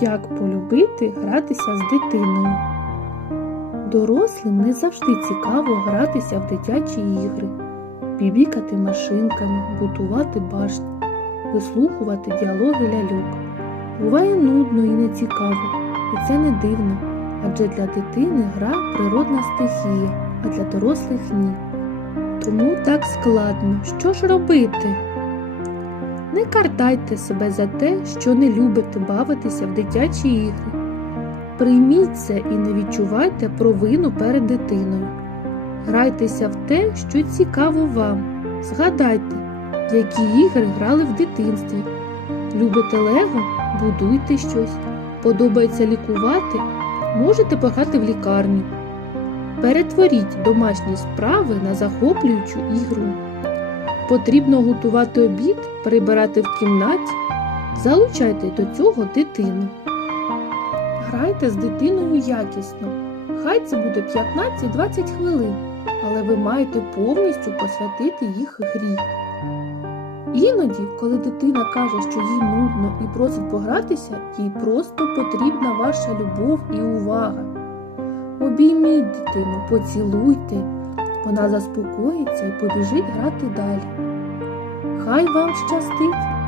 Як полюбити гратися з дитиною? Дорослим не завжди цікаво гратися в дитячі ігри, бібікати машинками, будувати башні, вислухувати діалоги ляльок. Буває нудно і нецікаво, і це не дивно, адже для дитини гра природна стихія, а для дорослих ні. Тому так складно. Що ж робити? Не картайте себе за те, що не любите бавитися в дитячі ігри. Прийміть це і не відчувайте провину перед дитиною. Грайтеся в те, що цікаво вам. Згадайте, які ігри грали в дитинстві. Любите лего? Будуйте щось. Подобається лікувати? Можете пограти в лікарню. Перетворіть домашні справи на захоплюючу ігру. Потрібно готувати обід, прибирати в кімнаті. Залучайте до цього дитину. Грайте з дитиною якісно. Хай це буде 15-20 хвилин, але ви маєте повністю посвятити їх грі. Іноді, коли дитина каже, що їй нудно і просить погратися, їй просто потрібна ваша любов і увага. Обійміть дитину, поцілуйте, вона заспокоїться і побіжить грати далі. Хай вам щастить!